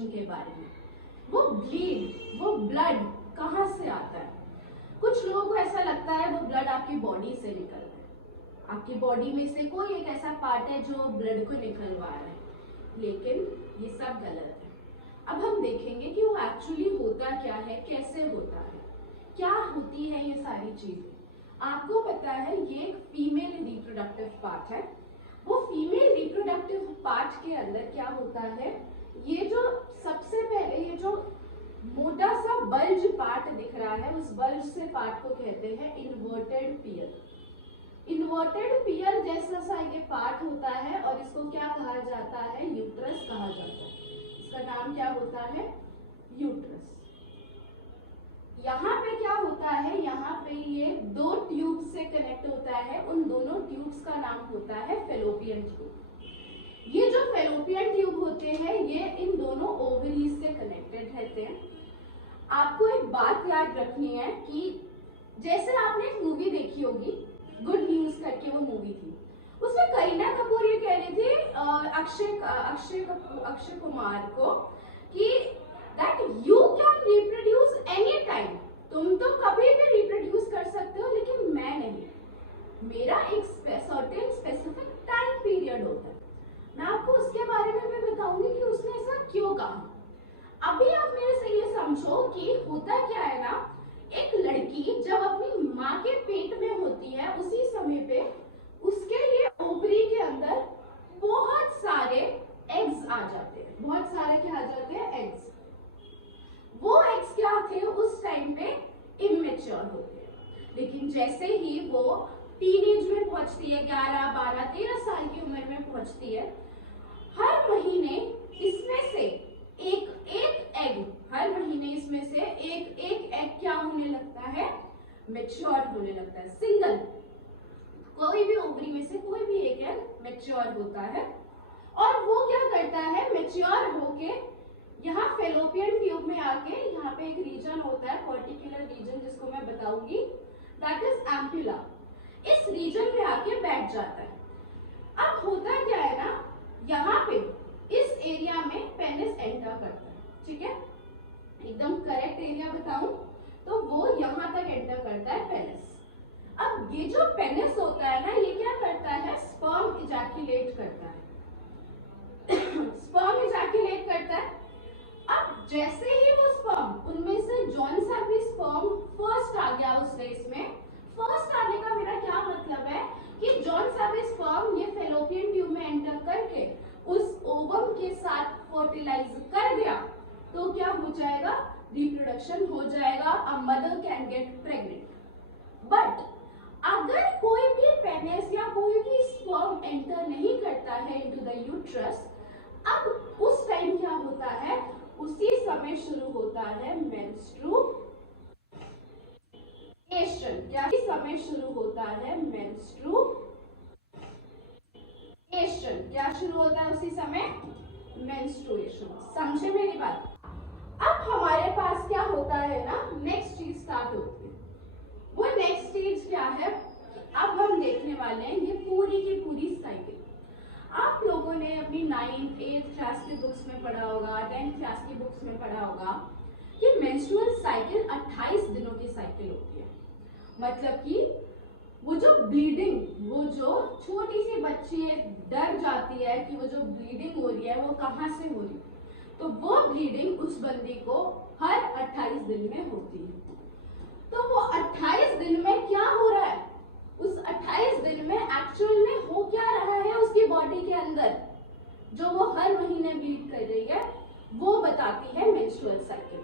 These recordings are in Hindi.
मेंस्ट्रुएशन के बारे में। वो ब्लीड, वो ब्लड कहाँ से आता है? कुछ लोगों को ऐसा लगता है वो ब्लड आपकी बॉडी से निकल रहा है, आपकी बॉडी में से कोई एक ऐसा पार्ट है जो ब्लड को निकलवा रहा है, लेकिन ये सब गलत है। अब हम देखेंगे कि वो एक्चुअली होता क्या है, कैसे होता है, क्या होती है ये सारी चीजें। आपको पता है ये एक फीमेल रिप्रोडक्टिव पार्ट है। वो फीमेल रिप्रोडक्टिव पार्ट के अंदर क्या होता है, ये जो सबसे पहले ये जो मोटा सा बल्ज पार्ट दिख रहा है, उस बल्ज से पार्ट को कहते हैं इन्वर्टेड पियर। इन्वर्टेड पियर जैसा सा ये पार्ट होता है और इसको क्या कहा जाता है? यूट्रस कहा जाता है। इसका नाम क्या होता है? यूट्रस। यहाँ पे क्या होता है, यहाँ पे ये दो ट्यूब से कनेक्ट होता है, उन दोनों ट्यूब्स का नाम होता है फेलोपियन ट्यूब। ये जो फेलोपियन ट्यूब होते हैं ये इन दोनों ओवरीज से कनेक्टेड रहते हैं। आपको एक बात याद रखनी है कि जैसे आपने एक मूवी देखी होगी, गुड न्यूज करके वो मूवी थी, उसमें करीना कपूर ये कह रही थी अक्षय कुमार को कि that you can reproduce any time, तुम तो कभी भी रिप्रोड्यूस कर सकते हो, लेकिन मैं नहीं, मेरा एक सर्टेन स्पेसिफिक टाइम पीरियड होता है। मैं आपको उसके बारे में भी बताऊंगी कि उसने ऐसा क्यों कहा। अभी आप मेरे से ये समझो कि होता क्या है ना, एक लड़की जब अपनी माँ के पेट में होती है उसी समय पे उसके ये ओवरी के अंदर बहुत सारे एग्स आ जाते हैं। बहुत सारे क्या आ जाते हैं? एग्स। वो एग्स क्या थे उस टाइम पे? इमेच्योर होते हैं। लेकिन जैसे ही वो टीनेज में पहुंचती है, 11, 12, 13 साल की उम्र में पहुंचती है, हर महीने इसमें से एक एग, हर महीने इसमें से एक एग क्या होने लगता है? मैच्योर होने लगता है। सिंगल, कोई भी ओवरी में से कोई भी एक एग मैच्योर होता है और वो क्या करता है? मैच्योर होके यहाँ फेलोपियन ट्यूब में आके यहाँ पे एक रीजन होता है, पर्टिकुलर रीजन जिसको मैं बताऊंगी, दैट इज एम्पुला। इस रीजन में आके बैठ जाता है। अब होता क्या है ना, यहाँ पे इस एरिया में पेनिस एंटर करता है, ठीक है? एकदम करेक्ट एरिया बताऊं तो वो यहाँ तक एंटर करता है, पेनिस। अब ये जो पेनिस होता है ना, ये क्या करता है? स्पर्म इजैक्युलेट करता है। स्पर्म इजैक्युलेट करता है। अब जैसे ही वो स्पर्म, उनमें से जौन सा भी स्पर्म फर्स्ट आ गया उस रेस में, फर्स्ट आने का मेरा क्या मतलब है कि जौन सा भी स्पर्म ये फेलोपियन ट्यूब में एंटर करके उस ओवम के साथ फर्टिलाइज कर गया तो क्या हो जाएगा? रिप्रोडक्शन हो जाएगा, a mother can get pregnant. But अगर कोई भी पेनिस या कोई भी स्पर्म एंटर नहीं करता है इनटू द यूट्रस, अब उस टाइम क्या होता है? उसी समय शुरू होता है मेंस्ट्रुएशन। क्या समय शुरू होता है? मेंस्ट्रुएशन। क्या शुरू होता है उसी समय? मेंस्ट्रुएशन। समझे मेरी बात? अब हमारे पास क्या होता है ना, नेक्स्ट चीज स्टार्ट होती है। वो नेक्स्ट स्टेज क्या है, अब हम देखने वाले हैं ये पूरी की पूरी साइकिल। आप लोगों ने अपनी 9th 8th क्लास की बुक्स में पढ़ा होगा, 10th क्लास की बुक्स में पढ़ा होगा कि मेंस्ट्रुअल साइकिल 28 दिनों की साइकिल होती है। मतलब कि वो जो ब्लीडिंग, वो जो छोटी सी बच्ची डर जाती है कि वो जो ब्लीडिंग हो रही है वो कहाँ से हो रही है, तो वो ब्लीडिंग उस बंदी को हर 28 दिन में होती है। तो वो 28 दिन में क्या हो रहा है? उस 28 दिन में एक्चुअल में हो क्या रहा है उसकी बॉडी के अंदर, जो वो हर महीने ब्लीड कर रही है, वो बताती है मेंस्ट्रुअल साइकिल।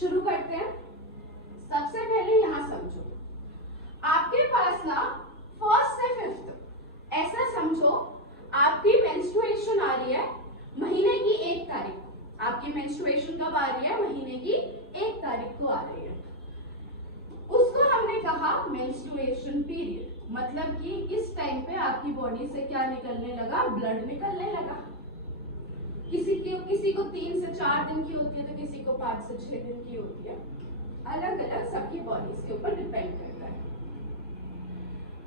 शुरू करते हैं। सबसे पहले यहाँ समझो, आपके पास ना 1st से 5th ऐसा समझो, आपकी मेंस्ट्रुएशन आ रही है महीने की 1 तारीख को। आपकी मेंस्ट्रुएशन कब आ रही है? महीने की 1 तारीख को आ रही है। उसको हमने कहा मेंस्ट्रुएशन पीरियड। मतलब कि इस टाइम पे आपकी बॉडी से क्या निकलने लगा? ब्लड निकलने लगा। किसी को 3 से 4 दिन की होती है तो किसी को 5 से 6 दिन की होती है। अलग अलग सबकी बॉडीज के ऊपर डिपेंड करता है।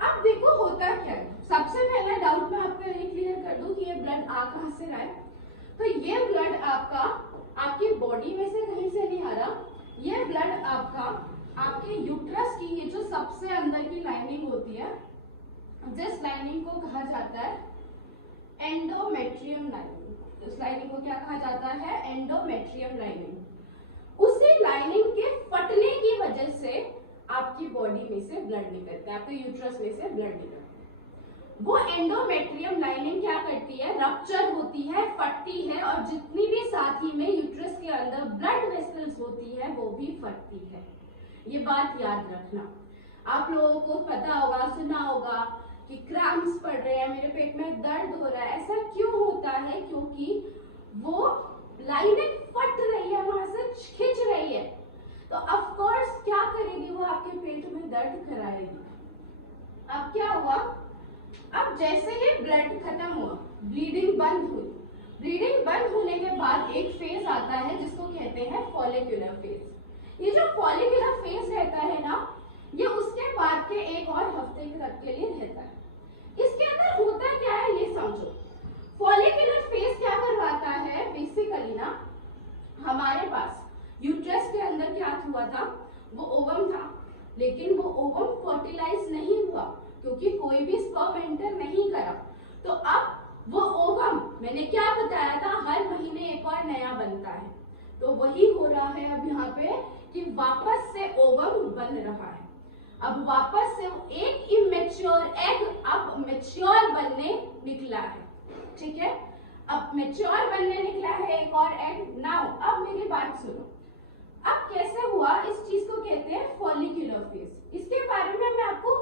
अब देखो होता क्या है। सबसे पहले डाउट मैं आपका ये क्लियर कर दूं कि ये ब्लड आ कहां से रहा है। तो ये ब्लड आपका बॉडी में से कहीं से नहीं आ रहा, ये ब्लड आपका आपके यूट्रस की ये जो सबसे अंदर की लाइनिंग होती है, जिस लाइनिंग को कहा जाता है एंडोमेट्रियम लाइनिंग, उस लाइनिंग को क्या कहा जाता है? Endometrium lining. उसी लाइनिंग के फटने की वजह से आपकी बॉडी में से ब्लड निकलता है, आपके यूट्रस में से ब्लड निकलता है। वो एंडोमेट्रियम लाइनिंग क्या करती है? रप्चर होती है, फटती है, और जितनी भी साथ ही में यूट्रस के अंदर ब्लड वेसल्स होती है वो भी फटती है। ये बात याद रखना। आप लोगों को पता होगा, सुना होगा कि क्रैम्प्स पड़ रहे हैं, मेरे पेट में दर्द हो रहा है। ऐसा क्यों होता है? क्योंकि वो लाइनिंग फट रही है, वहां से खिंच रही है, तो ऑफ कोर्स क्या करेगी वो? आपके पेट में दर्द कराएगी। अब क्या हुआ? अब जैसे ही ब्लड खत्म हुआ, ब्लीडिंग बंद हुई, ब्लीडिंग बंद होने के बाद एक फेज आता है जिसको कहते हैं फॉलिकुलर फेज। ये जो फॉलिकुलर फेज रहता है ना, ये उसके बाद के एक और हफ्ते तक के लिए रहता है। इसके अंदर होता क्या है ये समझो। फॉलिकुलर फेज क्या करवाता है? बेसिकली ना, हमारे पास यूट्रस के अंदर क्या हुआ था? वो ओवम था, लेकिन वो ओवम फर्टिलाइज नहीं हुआ क्योंकि कोई भी स्पर्म एंटर नहीं करा। तो अब वो ओवम, मैंने क्या बताया था, हर महीने एक और नया बनता है, तो वही हो रहा है अब यहाँ पे कि वापस से ओवम बन रहा है। अब वापस से एक इमेच्योर एग अब मैच्योर बनने निकला है, ठीक है? अब मैच्योर बनने निकला है एक और एग। नाउ अब मेरी बात सुनो, अब कैसे हुआ? इस चीज को कहते हैं फॉलिकुलर फेज। इसके बारे में मैं आपको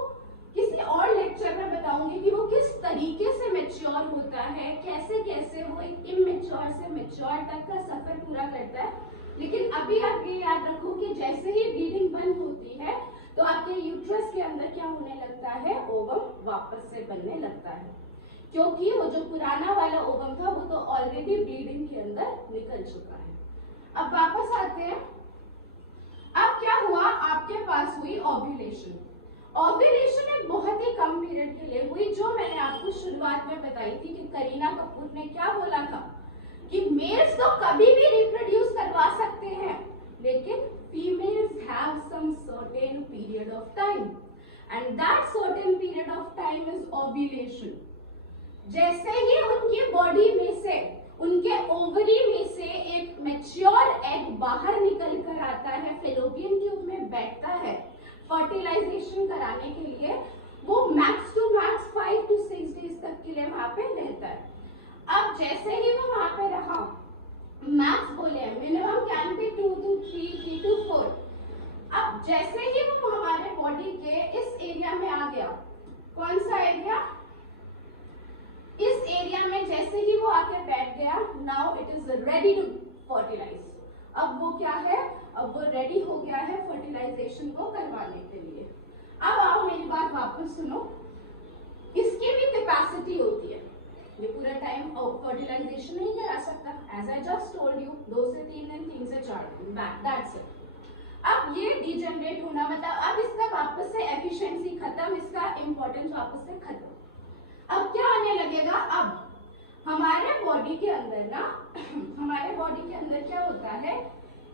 किसी और लेक्चर में बताऊंगी कि वो किस तरीके से मैच्योर होता है, कैसे कैसे वो एक इमेच्योर से मैच्योर तक का सफर पूरा करता है। लेकिन अभी आप ये याद रखो कि जैसे ही ब्लीडिंग बंद होती है तो आपके यूट्रस के अंदर क्या होने लगता है? ओवम वापस से बनने लगता है, क्योंकि वो जो पुराना वाला ओवम था वो तो ऑलरेडी ब्लीडिंग के अंदर निकल चुका है। अब वापस आते हैं। अब क्या हुआ? आपके पास हुई ओव्यूलेशन। ओव्यूलेशन एक बहुत ही कम पीरियड के लिए हुई, जो मैंने आपको शुरुआत में बताई थी कि करीना कपूर ने क्या बोला था कि मेल्स तो कभी भी रिप्रोड्यूस करवा सकते हैं, लेकिन females have some certain period of time, and that certain period of time is ovulation. जैसे ही उनकी बॉडी में से, उनके ओवरी में से एक मैच्योर एग बाहर निकल कर आता है, फैलोपियन ट्यूब में बैठता है फर्टिलाइजेशन कराने के लिए, वो max to max 5 to 6 days तक के लिए वहां पे रहता है। अब जैसे ही वो वहां पे रहा, मैक्स बोले minimum can be 2 to 3 to 4। अब जैसे ही वो हमारे बॉडी के इस एरिया में आ गया, कौन सा एरिया? इस एरिया में जैसे ही वो आके बैठ गया, now it is ready to fertilise. अब वो क्या है? अब वो रेडी हो गया है फर्टिलाइजेशन को करवाने के लिए। अब आओ मेरी बात वापस सुनो। इसकी भी कैपेसिटी होती है, ये पूरा टाइम फर्टिलाइजेशन नहीं करा सकता। As I just told you, 2 से 3 दिन, 3 से 4 दिन, दैट्स इट। अब ये डिजेनरेट होना मतलब अब इसका वापस से एफिशिएंसी खत्म, इसका इंपॉर्टेंस वापस से खत्म। अब क्या आने लगेगा? अब हमारे बॉडी के अंदर ना हमारे बॉडी के अंदर क्या होता है?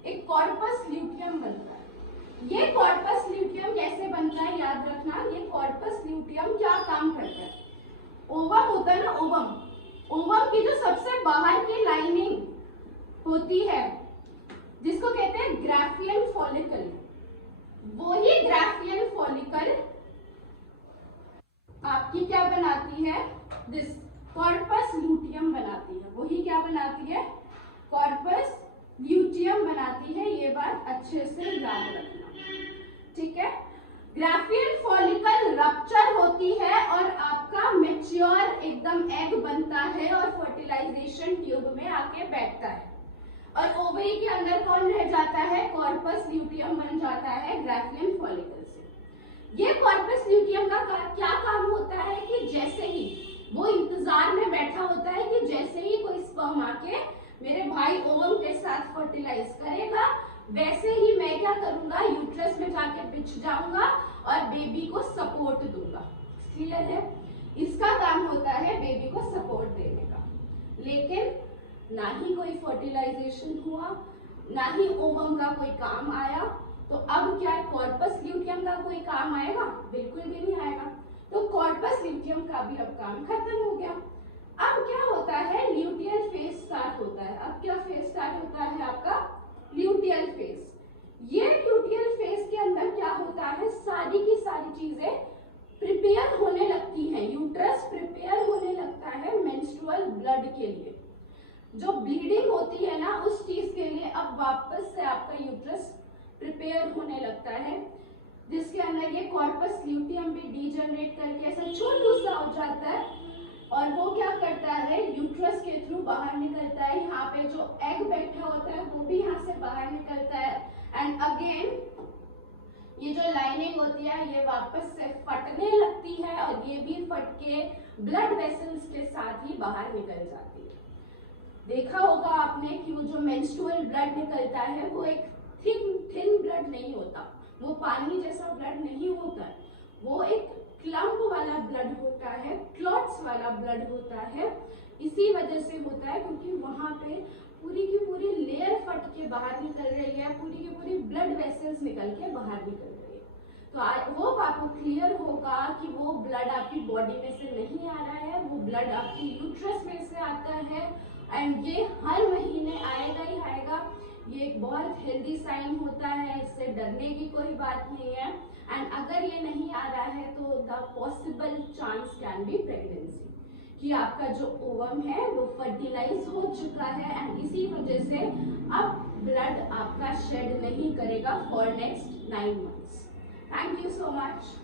एक कॉर्पस ल्यूटियम बनता है। ये कॉर्पस ल्यूटियम कैसे बनता है याद रखना। ये कॉर्पस ल्यूटियम क्या काम करता है? ओवम होता है ना, ओवम की जो सबसे बाहर की लाइनिंग होती है जिसको कहते हैं ग्राफियन फॉलिकल, वही ग्राफियन फॉलिकल आपकी क्या बनाती है? दिस कॉर्पस ल्यूटियम बनाती है। वही क्या बनाती है? कॉर्पस ल्यूटियम बनाती है। ये बात अच्छे से याद रखना, ठीक है? ग्राफियन फॉलिकल रप्चर होती है और आपका मैच्योर एकदम एग बनता है और फर्टिलाइजेशन ट्यूब में आके बैठता है, और ओवरी के अंदर कौन रह जाता है? कॉर्पस ल्यूटियम बन जाता है ग्राफियन फॉलिकल से। ये कॉर्पस ल्यूटियम का क्या काम होता है कि जैसे ही वो इंतजार में बैठा होता है कि जैसे ही कोई स्पर्म आके मेरे भाई ओवम के साथ फर्टिलाइज करेगा, वैसे ही मैं क्या करूंगा? यूट्रस में जाके बिछ जाऊंगा और बेबी को सपोर्ट दूंगा। क्लियर है? इसका काम होता है बेबी को सपोर्ट देने का। लेकिन ना ही कोई फर्टिलाइजेशन हुआ ना ही ओवम का कोई काम आया, तो अब क्या कॉर्पस ल्यूटियम का कोई काम आएगा? बिल्कुल भी नहीं आएगा। तो कॉर्पस ल्यूटियम का भी अब काम खत्म हो गया। अब क्या होता है, ल्यूटियल फेज स्टार्ट होता है। अब क्या फेज स्टार्ट होता है आपका? Luteal phase. ये ल्यूटियल फेज के अंदर क्या होता है, सारी की सारी चीजें प्रिपेयर होने लगती हैं। यूट्रस प्रिपेयर होने लगता है मेंस्ट्रुअल ब्लड के लिए। जो ब्लीडिंग होती है ना, उस चीज के लिए अब वापस से आपका यूट्रस प्रिपेयर होने लगता है, जिसके अंदर ये कॉर्पस ल्यूटियम भी डीजनरेट करके ऐसा छोटू सा हो जाता है, और वो क्या करता है, यूट्रस के थ्रू बाहर निकलता है। यहाँ पे जो एग बैठा होता है वो भी यहाँ से बाहर निकलता है, एंड अगेन ये जो लाइनिंग होती है ये वापस से फटने लगती है, और ये भी फट के ब्लड वेसल्स के साथ ही बाहर निकल जाती है। देखा होगा आपने कि वो जो मेंस्ट्रुअल ब्लड निकलता है वो एक थिन ब्लड नहीं होता, वो पानी जैसा ब्लड नहीं होता है, वो एक क्लम्प वाला ब्लड होता है, क्लॉट्स वाला ब्लड होता है। इसी वजह से होता है क्योंकि वहां पे पूरी की पूरी लेयर फट के बाहर निकल रही है, पूरी की पूरी ब्लड वेसल्स निकल के बाहर निकल रही है। तो आई होप आपको क्लियर होगा कि वो ब्लड आपकी बॉडी में से नहीं आ रहा है, वो ब्लड आपकी यूट्रस में से आता है, एंड ये हर महीने आएगा ही आएगा। ये एक बहुत हेल्दी साइन होता है, इससे डरने की कोई बात नहीं है। एंड अगर ये नहीं आ रहा है तो the possible chance can be pregnancy, कि आपका जो ओवम है वो फर्टिलाइज हो चुका है, एंड इसी वजह से अब ब्लड आपका शेड नहीं करेगा for next 9 months। Thank you so much.